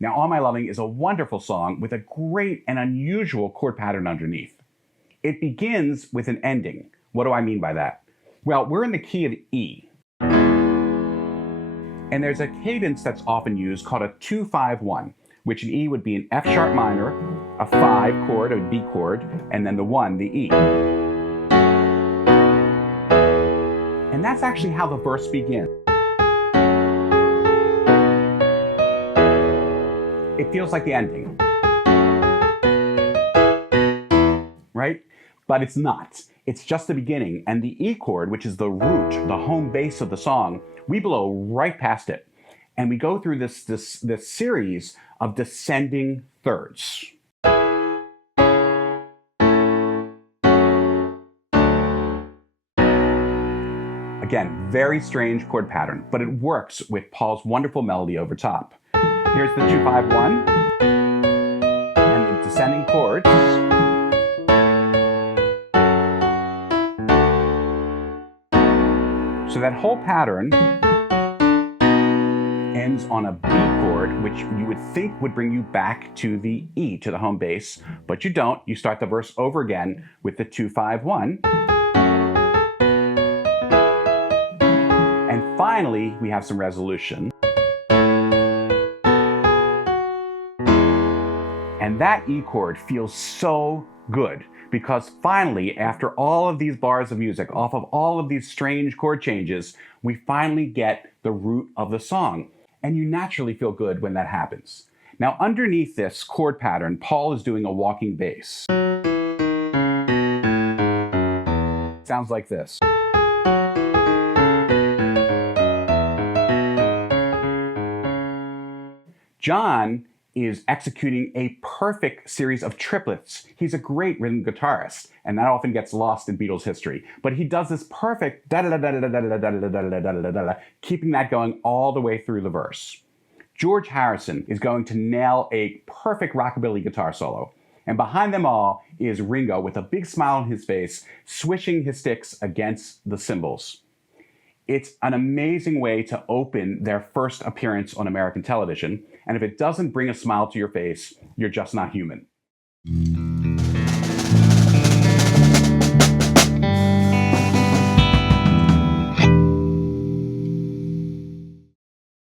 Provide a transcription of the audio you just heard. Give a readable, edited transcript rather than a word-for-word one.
Now, All My Loving is a wonderful song with a great and unusual chord pattern underneath. It begins with an ending. What do I mean by that? Well, we're in the key of E. And there's a cadence that's often used called a 2-5-1, which in E would be an F sharp minor, a 5 chord, a B chord, and then the 1, the E. And that's actually how the verse begins. It feels like the ending, right? But it's not. It's just the beginning, and the E chord, which is the root, the home base of the song, we blow right past it. And we go through this series of descending thirds. Again, very strange chord pattern, but it works with Paul's wonderful melody over top. Here's the 2-5-1, and the descending chords. So that whole pattern ends on a B chord, which you would think would bring you back to the E, to the home base, but you don't. You start the verse over again with the 2-5-1. And finally, we have some resolution. And that E chord feels so good because finally, after all of these bars of music, off of all of these strange chord changes, we finally get the root of the song. And you naturally feel good when that happens. Now, underneath this chord pattern, Paul is doing a walking bass. Sounds like this. John is executing a perfect series of triplets. He's a great rhythm guitarist, and that often gets lost in Beatles history. But he does this perfect da-da-da-da-da-da-da-da-da-da-da-da-da, keeping that going all the way through the verse. George Harrison is going to nail a perfect rockabilly guitar solo. And behind them all is Ringo with a big smile on his face, swishing his sticks against the cymbals. It's an amazing way to open their first appearance on American television, and if it doesn't bring a smile to your face, you're just not human.